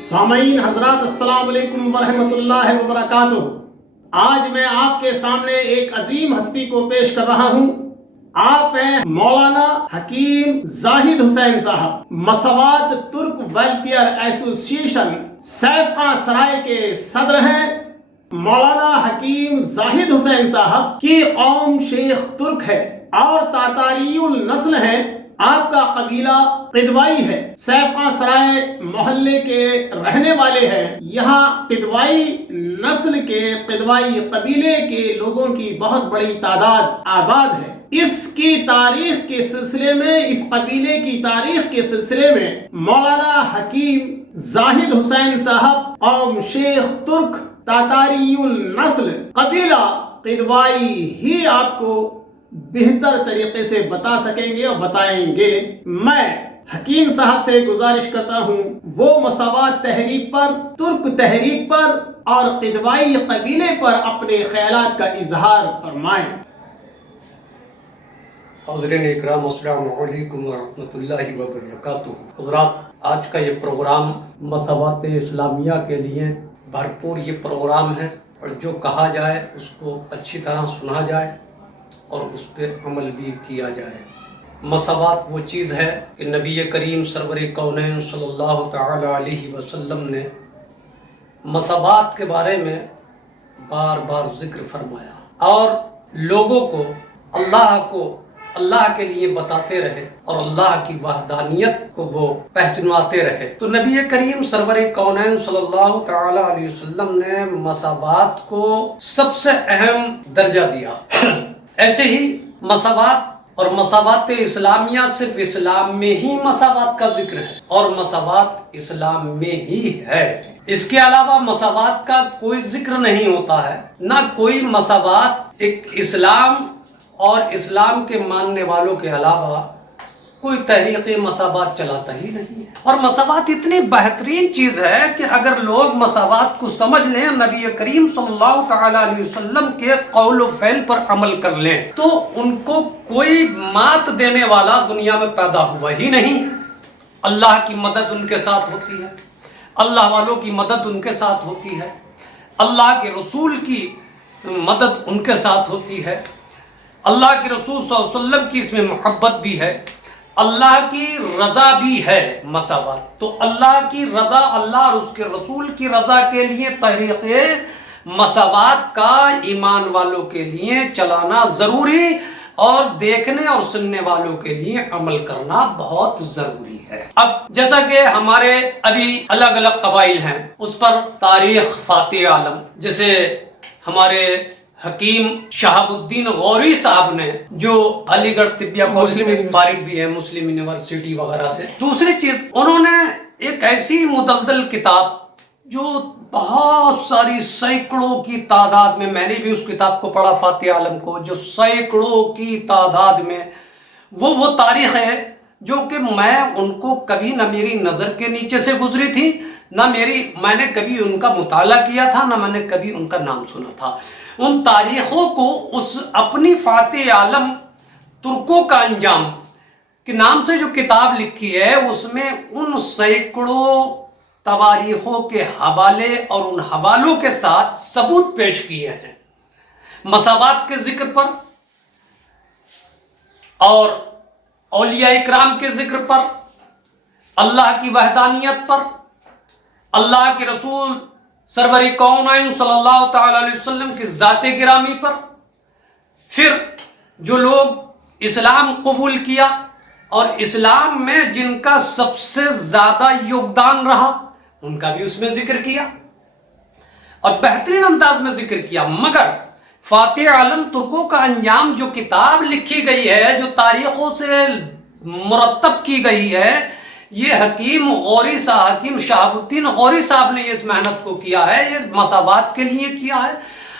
سامعین حضرات، السلام علیکم ورحمۃ اللہ وبرکاتہ۔ آج میں آپ کے سامنے ایک عظیم ہستی کو پیش کر رہا ہوں۔ آپ ہیں مولانا حکیم زاہد حسین صاحب، مساوات ترک ویلفیئر ایسوسی ایشن سیف خان سرائے کے صدر ہیں۔ مولانا حکیم زاہد حسین صاحب کی قوم شیخ ترک ہے اور تاتاری النسل ہے۔ آپ کا قبیلہ قدوائی ہے، سیف خان سرائے محلے کے رہنے والے ہیں۔ یہاں قدوائی نسل کے قدوائی قبیلے کے لوگوں کی بہت بڑی تعداد آباد ہے۔ اس کی تاریخ کے سلسلے میں، اس قبیلے کی تاریخ کے سلسلے میں مولانا حکیم زاہد حسین صاحب قوم شیخ ترک تاتاری النسل قبیلہ قدوائی ہی آپ کو بہتر طریقے سے بتا سکیں گے اور بتائیں گے۔ میں حکیم صاحب سے گزارش کرتا ہوں وہ مساوات تحریک پر، ترک تحریک پر اور قدوائی قبیلے پر اپنے خیالات کا اظہار فرمائیں۔ حاضرین اکرام، السلام علیکم ورحمۃ اللہ وبرکاتہ۔ حضرات، آج کا یہ پروگرام مساوات اسلامیہ کے لیے بھرپور یہ پروگرام ہے، اور جو کہا جائے اس کو اچھی طرح سنا جائے اور اس پہ عمل بھی کیا جائے۔ مساوات وہ چیز ہے کہ نبی کریم سرور کونین صلی اللہ تعالی علیہ وسلم نے مساوات کے بارے میں بار بار ذکر فرمایا اور لوگوں کو اللہ کے لیے بتاتے رہے اور اللہ کی وحدانیت کو وہ پہچنواتے رہے۔ تو نبی کریم سرور کونین صلی اللہ تعالی علیہ وسلم نے مساوات کو سب سے اہم درجہ دیا۔ ایسے ہی مساوات اور مساوات اسلامیہ صرف اسلام میں ہی مساوات کا ذکر ہے اور مساوات اسلام میں ہی ہے۔ اس کے علاوہ مساوات کا کوئی ذکر نہیں ہوتا ہے، نہ کوئی مساوات ایک اسلام اور اسلام کے ماننے والوں کے علاوہ کوئی تحریک مساوات چلاتا ہی نہیں ہے۔ اور مساوات اتنی بہترین چیز ہے کہ اگر لوگ مساوات کو سمجھ لیں، نبی کریم صلی اللہ تعالی علیہ وسلم کے قول و فعل پر عمل کر لیں، تو ان کو کوئی مات دینے والا دنیا میں پیدا ہوا ہی نہیں ہے۔ اللہ کی مدد ان کے ساتھ ہوتی ہے، اللہ والوں کی مدد ان کے ساتھ ہوتی ہے، اللہ کے رسول کی مدد ان کے ساتھ ہوتی ہے، اللہ کے رسول صلی اللہ علیہ وسلم کی اس میں محبت بھی ہے، اللہ کی رضا بھی ہے۔ مساوات تو اللہ کی رضا، اللہ اور اس کے رسول کی رضا کے لیے تحریک مساوات کا ایمان والوں کے لیے چلانا ضروری اور دیکھنے اور سننے والوں کے لیے عمل کرنا بہت ضروری ہے۔ اب جیسا کہ ہمارے ابھی الگ الگ قبائل ہیں، اس پر تاریخ فاتح عالم جیسے ہمارے حکیم شہاب الدین غوری صاحب نے، جو علی گڑھ طبیہ کالج سے فارغ بھی ہے، مسلم یونیورسٹی وغیرہ سے۔ دوسری چیز، انہوں نے ایک ایسی مدلدل کتاب جو بہت ساری سینکڑوں کی تعداد میں نے بھی اس کتاب کو پڑھا، فاتح عالم کو، جو سینکڑوں کی تعداد میں وہ تاریخ ہے جو کہ میں ان کو کبھی نہ میری نظر کے نیچے سے گزری تھی، نہ میں نے کبھی ان کا مطالعہ کیا تھا، نہ میں نے کبھی ان کا نام سنا تھا۔ ان تاریخوں کو اس اپنی فاتح عالم ترکوں کا انجام کے نام سے جو کتاب لکھی ہے، اس میں ان سینکڑوں تواریخوں کے حوالے اور ان حوالوں کے ساتھ ثبوت پیش کیے ہیں مساوات کے ذکر پر اور اولیاء اکرام کے ذکر پر، اللہ کی وحدانیت پر، اللہ کے رسول سرور کونین صلی اللہ تعالی علیہ وسلم کی ذات گرامی پر، پھر جو لوگ اسلام قبول کیا اور اسلام میں جن کا سب سے زیادہ یوگدان رہا ان کا بھی اس میں ذکر کیا اور بہترین انداز میں ذکر کیا۔ مگر فاتح عالم ترکوں کا انجام جو کتاب لکھی گئی ہے، جو تاریخوں سے مرتب کی گئی ہے، یہ حکیم شہاب الدین غوری صاحب نے اس محنت کو کیا ہے، یہ مساوات کے لیے کیا ہے۔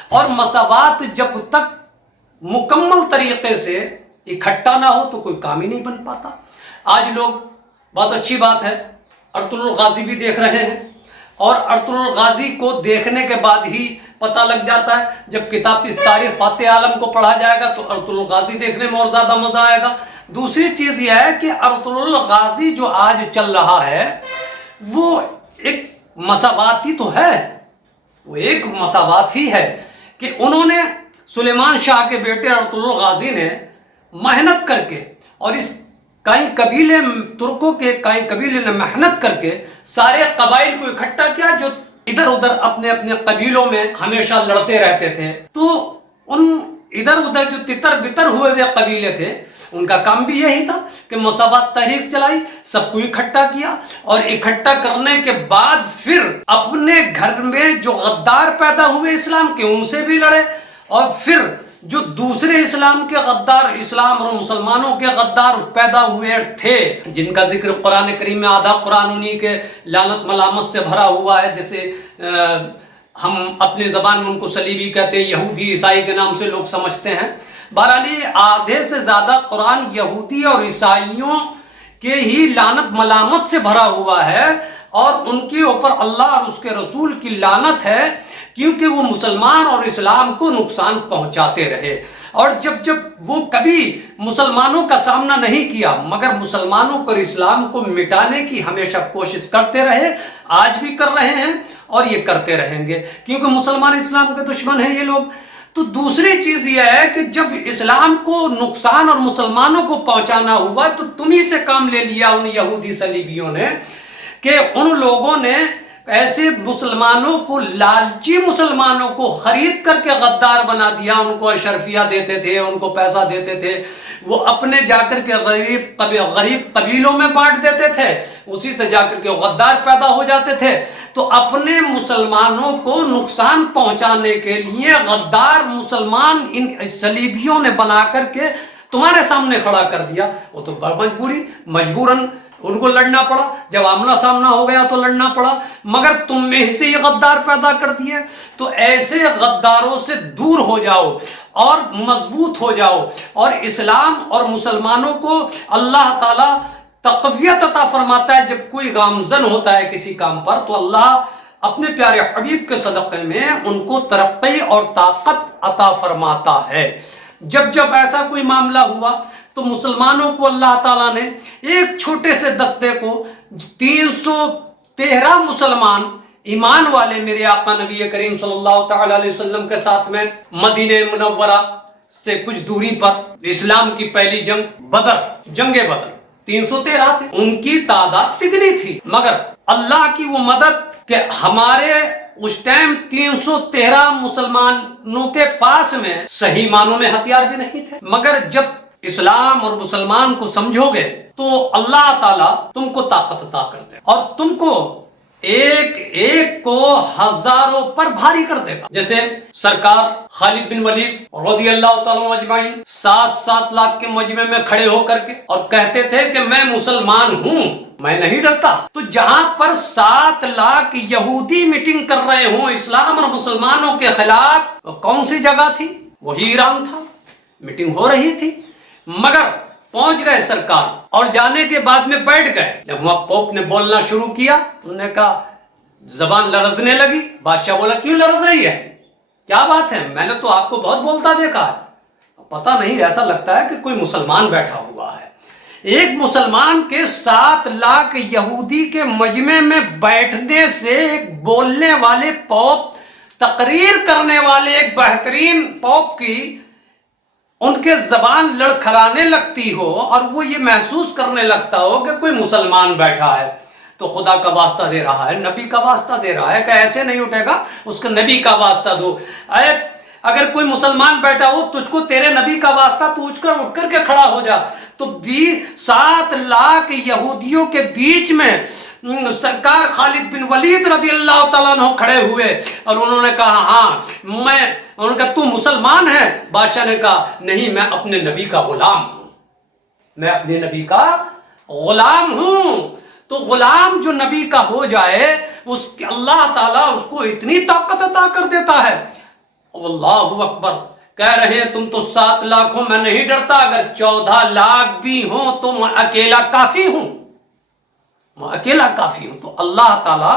اور مساوات جب تک مکمل طریقے سے اکٹھا نہ ہو تو کوئی کام ہی نہیں بن پاتا۔ آج لوگ، بہت اچھی بات ہے، ارطغرل غازی بھی دیکھ رہے ہیں، اور ارطغرل غازی کو دیکھنے کے بعد ہی پتہ لگ جاتا ہے. جب کتاب تاریخ فاتح عالم کو پڑھا جائے گا تو ارطغرل غازی دیکھنے میں اور زیادہ مزہ آئے گا. دوسری چیز یہ ہے کہ ارطغرل غازی جو آج چل رہا ہے وہ ایک مساواتی تو ہے، وہ ایک مساواتی ہے کہ انہوں نے سلیمان شاہ کے بیٹے ارطغرل غازی نے محنت کر کے اور اس کئی قبیلے ترکوں کے کئی قبیلے نے محنت کر کے سارے قبائل کو اکٹھا کیا جو ادھر ادھر اپنے اپنے قبیلوں میں ہمیشہ لڑتے رہتے تھے. تو ان ادھر ادھر جو تتر بتر ہوئے ہوئے قبیلے تھے ان کا کام بھی یہی تھا کہ مساوات تحریک چلائی، سب کو اکٹھا کیا اور اکٹھا کرنے کے بعد پھر اپنے گھر میں جو غدار پیدا ہوئے اسلام کے ان سے بھی لڑے، اور پھر جو دوسرے اسلام کے غدار، اسلام اور مسلمانوں کے غدار پیدا ہوئے تھے جن کا ذکر قرآن کریم میں آدھا قرآن انہی کے لعنت ملامت سے بھرا ہوا ہے، جیسے ہم اپنی زبان میں ان کو صلیبی کہتے ہیں، یہودی عیسائی کے نام سے لوگ سمجھتے ہیں. بہرحال آدھے سے زیادہ قرآن یہودی اور عیسائیوں کے ہی لعنت ملامت سے بھرا ہوا ہے اور ان کے اوپر اللہ اور اس کے رسول کی لعنت ہے کیونکہ وہ مسلمان اور اسلام کو نقصان پہنچاتے رہے. اور جب وہ کبھی مسلمانوں کا سامنا نہیں کیا مگر مسلمانوں کو اور اسلام کو مٹانے کی ہمیشہ کوشش کرتے رہے، آج بھی کر رہے ہیں اور یہ کرتے رہیں گے کیونکہ مسلمان اسلام کے دشمن ہیں یہ لوگ. تو دوسری چیز یہ ہے کہ جب اسلام کو نقصان اور مسلمانوں کو پہنچانا ہوا تو تمہیں سے کام لے لیا ان یہودی صلیبیوں نے کہ ان لوگوں نے ایسے مسلمانوں کو، لالچی مسلمانوں کو خرید کر کے غدار بنا دیا. ان کو اشرفیہ دیتے تھے، ان کو پیسہ دیتے تھے، وہ اپنے جا کر کے غریب قبیلوں میں بانٹ دیتے تھے، اسی سے جا کر کے غدار پیدا ہو جاتے تھے. تو اپنے مسلمانوں کو نقصان پہنچانے کے لیے غدار مسلمان ان صلیبیوں نے بنا کر کے تمہارے سامنے کھڑا کر دیا. وہ تو مجبوراً ان کو لڑنا پڑا، جب آمنا سامنا ہو گیا تو لڑنا پڑا، مگر تم میں سے یہ غدار پیدا کر دیے. تو ایسے غداروں سے دور ہو جاؤ اور مضبوط ہو جاؤ، اور اسلام اور مسلمانوں کو اللہ تعالیٰ تقویت عطا فرماتا ہے. جب کوئی گامزن ہوتا ہے کسی کام پر تو اللہ اپنے پیارے حبیب کے صدقے میں ان کو ترقی اور طاقت عطا فرماتا ہے. جب ایسا کوئی معاملہ ہوا تو مسلمانوں کو اللہ تعالیٰ نے ایک چھوٹے سے دستے کو 313 مسلمان ایمان والے میرے آقا نبی کریم صلی اللہ تعالی علیہ وسلم کے ساتھ میں مدینہ منورہ سے کچھ دوری پر اسلام کی پہلی جنگ بدر 313 تھے. ان کی تعداد تگنی تھی مگر اللہ کی وہ مدد کہ ہمارے اس ٹائم 313 مسلمانوں کے پاس میں صحیح معنوں میں ہتھیار بھی نہیں تھے، مگر جب اسلام اور مسلمان کو سمجھو گے تو اللہ تعالیٰ تم کو طاقت عطا کر دے اور تم کو ایک کو ہزاروں پر بھاری کر دے گا. جیسے سرکار خالد بن ولید رضی اللہ تعالیٰ اجمعین 7 لاکھ کے مجمع میں کھڑے ہو کر کے اور کہتے تھے کہ میں مسلمان ہوں، میں نہیں ڈرتا. تو جہاں پر 7 لاکھ یہودی میٹنگ کر رہے ہوں اسلام اور مسلمانوں کے خلاف، کون سی جگہ تھی؟ وہی ایران تھا. میٹنگ ہو رہی تھی مگر پہنچ گئے سرکار اور جانے کے بعد میں بیٹھ گئے. جب وہاں پوپ نے بولنا شروع کیا انہوں نے کہا، زبان لرزنے لگی. بادشاہ بولا کیوں لرز رہی ہے، کیا بات ہے؟ میں نے تو آپ کو بہت بولتا دیکھا ہے. پتہ نہیں، ایسا لگتا ہے کہ کوئی مسلمان بیٹھا ہوا ہے. ایک مسلمان کے 7 لاکھ یہودی کے مجمع میں بیٹھنے سے ایک بولنے والے پوپ، تقریر کرنے والے ایک بہترین پوپ کی ان کے زبان لڑکھڑانے لگتی ہو اور وہ یہ محسوس کرنے لگتا ہو کہ کوئی مسلمان بیٹھا ہے، تو خدا کا واسطہ دے رہا ہے، نبی کا واسطہ دے رہا ہے کہ ایسے نہیں اٹھے گا، اس کے نبی کا واسطہ دو. اگر کوئی مسلمان بیٹھا ہو تجھ کو تیرے نبی کا واسطہ، تو اٹھ کر کے کھڑا ہو جا. تو 7 لاکھ یہودیوں کے بیچ میں سرکار خالد بن ولید رضی اللہ تعالیٰ عنہ کھڑے ہوئے اور انہوں نے کہا ہاں انہوں نے کہا تو مسلمان ہے؟ بادشاہ نے کہا نہیں، میں اپنے نبی کا غلام ہوں، میں اپنے نبی کا غلام ہوں. تو غلام جو نبی کا ہو جائے اللہ تعالیٰ اس کو اتنی طاقت عطا کر دیتا ہے. اللہ اکبر. کہہ رہے ہیں تم تو 7 لاکھ ہو، میں نہیں ڈرتا، اگر 14 لاکھ بھی ہوں تو میں اکیلا کافی ہوں، میں اکیلا کافی ہوں. تو اللہ تعالیٰ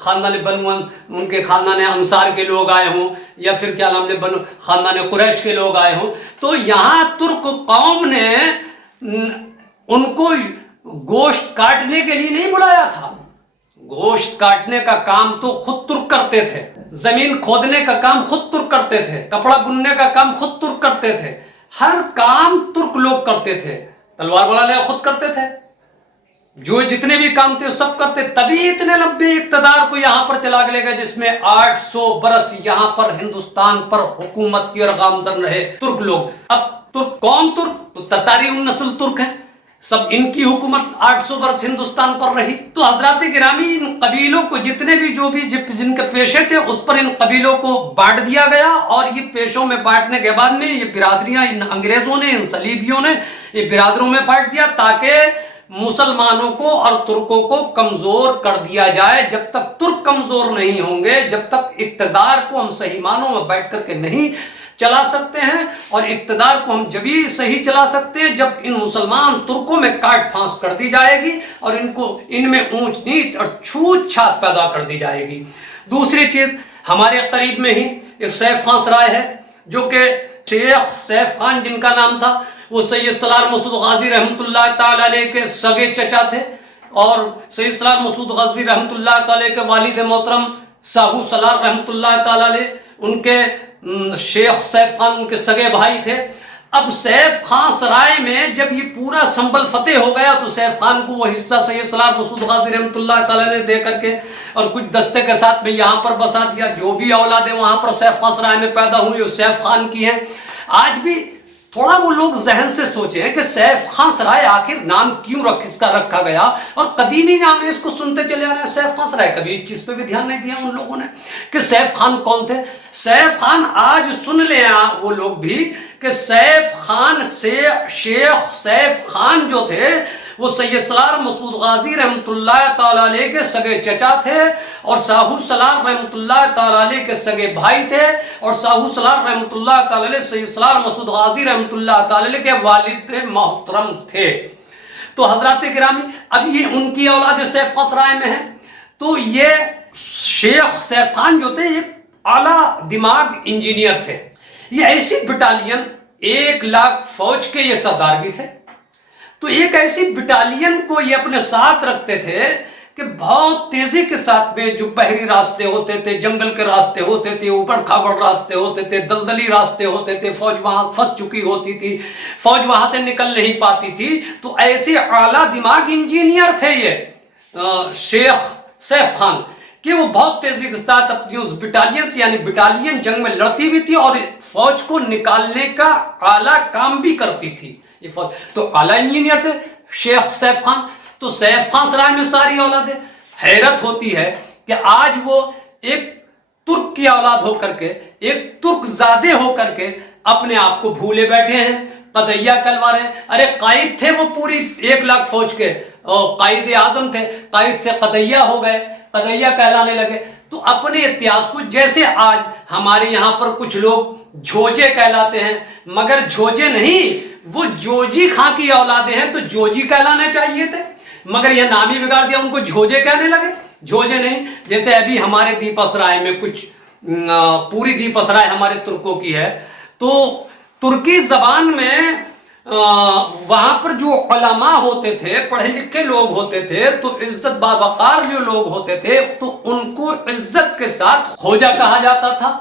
خاندان بنو ان کے خاندان انصار کے لوگ آئے ہوں یا پھر کیا نام بنو خاندان قریش کے لوگ آئے ہوں، تو یہاں ترک قوم نے ان کو گوشت کاٹنے کے لیے نہیں بلایا تھا. گوشت کاٹنے کا کام تو خود ترک کرتے تھے، زمین کھودنے کا کام خود ترک کرتے تھے، کپڑا بننے کا کام خود ترک کرتے تھے، ہر کام ترک لوگ کرتے تھے، تلوار والا خود کرتے تھے، جو جتنے بھی کام تھے سب کرتے. تبھی اتنے لمبے اقتدار کو یہاں پر چلا لے گا جس میں 800 برس یہاں پر ہندوستان پر حکومت کی اور گامزن رہے ترک لوگ. اب ترک کون ترک؟ تو تتاری النسل ترک ہیں، سب ان کی حکومت 800 برس ہندوستان پر رہی. تو حضرات گرامی ان قبیلوں کو جتنے بھی جو بھی جن کے پیشے تھے اس پر ان قبیلوں کو بانٹ دیا گیا، اور یہ پیشوں میں بانٹنے کے بعد میں یہ برادریاں ان انگریزوں نے ان صلیبیوں نے یہ برادروں میں بانٹ دیا تاکہ مسلمانوں کو اور ترکوں کو کمزور کر دیا جائے. جب تک ترک کمزور نہیں ہوں گے، جب تک اقتدار کو ہم صحیح معنوں میں بیٹھ کر کے نہیں چلا سکتے ہیں، اور اقتدار کو ہم جبھی صحیح چلا سکتے ہیں جب ان مسلمان ترکوں میں کاٹ پھانس کر دی جائے گی اور ان میں اونچ نیچ اور چھوت چھات پیدا کر دی جائے گی. دوسری چیز ہمارے قریب میں ہی ایک سیف خان سرائے ہے، جو کہ شیخ سیف خان جن کا نام تھا وہ سید سالار مسعود غازی رحمۃ اللہ تعالی علیہ کے سگے چچا تھے، اور سید سالار مسعود غازی رحمۃ اللہ تعالی کے والد محترم ساہو سالار رحمۃ اللہ تعالی علیہ ان کے شیخ سیف خان ان کے سگے بھائی تھے. اب سیف خان سرائے میں جب یہ پورا سنبل فتح ہو گیا تو سیف خان کو وہ حصہ سید سالار مسعود غازی رحمۃ اللہ تعالی نے دے کر کے اور کچھ دستے کے ساتھ میں یہاں پر بسا دیا. جو بھی اولادیں وہاں پر سیف خان سرائے میں پیدا ہوئی وہ سیف خان کی ہیں. آج بھی تھوڑا وہ لوگ ذہن سے سوچیں کہ سیف خان سرائے آخر نام کیوں اس کا رکھا گیا، اور قدیمی نام ہے، اس کو سنتے چلے آ رہے ہیں سیف خان سرائے. کبھی اس چیز پہ بھی دھیان نہیں دیا ان لوگوں نے کہ سیف خان کون تھے. سیف خان آج سن لیں وہ لوگ بھی کہ سیف خان سے شیخ سیف خان جو تھے وہ سید سالار مسعود غازی رحمۃ اللہ تعالی علیہ کے سگے چچا تھے، اور ساہو سالار رحمۃ اللہ تعالی علیہ کے سگے بھائی تھے، اور ساہو سالار رحمۃ اللہ تعالی علیہ سید سالار مسعود غازی رحمۃ اللہ تعالی علیہ کے والد محترم تھے. تو حضرات گرامی اب یہ ان کی اولاد سیف خان سرائے میں ہے. تو یہ شیخ سیف خان جو تھے ایک اعلیٰ دماغ انجینئر تھے. یہ ایسی بٹالین 1 لاکھ فوج کے یہ سردار بھی تھے. تو ایک ایسی بٹالین کو یہ اپنے ساتھ رکھتے تھے کہ بہت تیزی کے ساتھ میں جو بحری راستے ہوتے تھے، جنگل کے راستے ہوتے تھے، اوپر کھابڑ راستے ہوتے تھے، دلدلی راستے ہوتے تھے، فوج وہاں پھنس چکی ہوتی تھی، فوج وہاں سے نکل نہیں پاتی تھی. تو ایسے اعلیٰ دماغ انجینئر تھے یہ شیخ سیف خان کہ وہ بہت تیزی کے ساتھ اپنی اس بٹالین سے یعنی بٹالین جنگ میں لڑتی بھی تھی اور فوج کو نکالنے کا اعلیٰ کام بھی کرتی تھی یہ فوج. تو اعلیٰ انجینئر تھے شیخ سیف خان. تو سیف خان سرائے میں ساری اولادیں. حیرت ہوتی ہے کہ آج وہ ایک ترک کی اولاد ہو کر کے، ایک ترک زادے ہو کر کے اپنے آپ کو بھولے بیٹھے ہیں، قدیہ کلوا رہے ہیں. ارے قائد تھے وہ پوری 1 لاکھ فوج کے، قائد اعظم تھے، قائد سے قدیہ ہو گئے، قدیہ کہلانے لگے. تو اپنے اتحاد کو جیسے آج ہمارے یہاں پر کچھ لوگ جھوجے کہلاتے ہیں، مگر جھوجے نہیں، وہ جوجی خاں کی اولادیں ہیں تو جوجی کہلانے چاہیے تھے، مگر یہ نام ہی بگاڑ دیا، ان کو جھوجے کہنے لگے. جھوجے نہیں. جیسے ابھی ہمارے دیپ اسرائے میں کچھ پوری دیپ اسرائے ہمارے ترکوں کی ہے، تو ترکی زبان میں وہاں پر جو علماء ہوتے تھے، پڑھے لکھے لوگ ہوتے تھے، تو عزت باوقار جو لوگ ہوتے تھے تو ان کو عزت کے ساتھ خوجہ کہا جاتا تھا.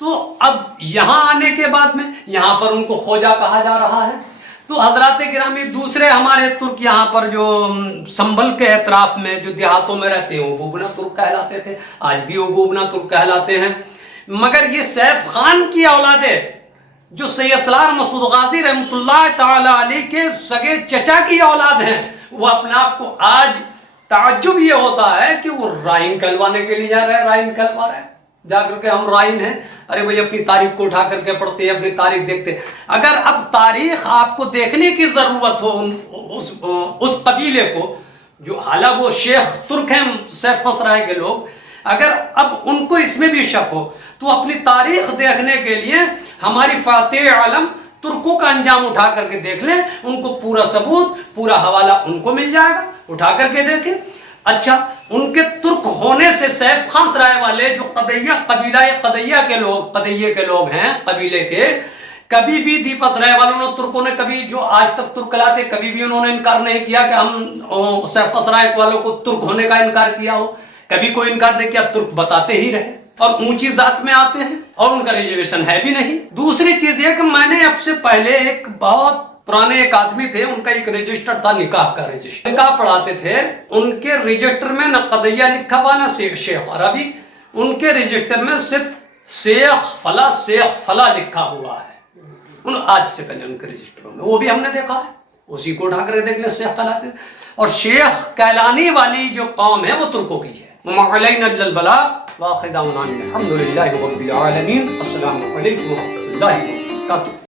تو اب یہاں آنے کے بعد میں یہاں پر ان کو خوجہ کہا جا رہا ہے. تو حضرات گرامی دوسرے ہمارے ترک یہاں پر جو سنبھل کے اطراف میں جو دیہاتوں میں رہتے ہیں وہ بوبنا ترک کہلاتے تھے، آج بھی وہ بوبنا ترک کہلاتے ہیں. مگر یہ سیف خان کی اولادیں جو سید سالار مسعود غازی رحمۃ اللہ تعالی علیہ کے سگے چچا کی اولاد ہیں، وہ اپنے آپ کو آج تعجب یہ ہوتا ہے کہ وہ رائن کہلوانے کے لیے جا رہے ہیں، رائن کہلوا رہے ہیں. جا کر کے ہم رائن ہیں. ارے بھائی اپنی تاریخ کو اٹھا کر کے پڑھتے ہیں، اپنی تاریخ دیکھتے. اگر اب تاریخ آپ کو دیکھنے کی ضرورت ہو اس قبیلے کو جو حالانکہ وہ شیخ ترک ہیں سیف خان سرائے کے لوگ، اگر اب ان کو اس میں بھی شک ہو تو اپنی تاریخ دیکھنے کے لیے ہماری فاتح عالم ترکوں کا انجام اٹھا کر کے دیکھ لیں. ان کو پورا ثبوت، پورا حوالہ ان کو مل جائے گا، اٹھا کر کے دیکھیں. اچھا ان کے ترک ہونے سے سیف خان سرائے والے جو قبیلہ کے لوگ ہیں قبیلے کے، کبھی بھی دیپا سرائے والوں نے ترکوں نے کبھی جو آج تک ترک کہلاتے کبھی بھی انہوں نے انکار نہیں کیا کہ ہم سیف خان سرائے والوں کو ترک ہونے کا انکار کیا ہو، کبھی کوئی انکار نہیں کیا، ترک بتاتے ہی رہے اور اونچی ذات میں آتے ہیں اور ان کا ریزرویشن ہے بھی نہیں۔ دوسری چیز یہ کہ میں نے اب سے پہلے ایک بہت پرانے ایک آدمی تھے، ان کا ایک رجسٹر تھا نکاح کا رجسٹر، نکاح پڑھاتے تھے، ان کے رجسٹر میں نہ قضیہ لکھا ہوا نہ شیخ عربی، ان کے رجسٹر میں صرف شیخ فلا لکھا ہوا ہے، آج سے پہلے ان کے رجسٹروں میں، وہ بھی ہم نے دیکھا ہے، اسی کو اٹھا کر دیکھ لیں شیخ کہلاتے ہیں۔ اور شیخ کہلانے والی جو قوم ہے وہ ترکوں کی ہے۔ وما علینا الا البلاغ وآخر دعوانا الحمد للہ رب العالمین۔ السلام علیکم ورحمۃ اللہ وبرکاتہ۔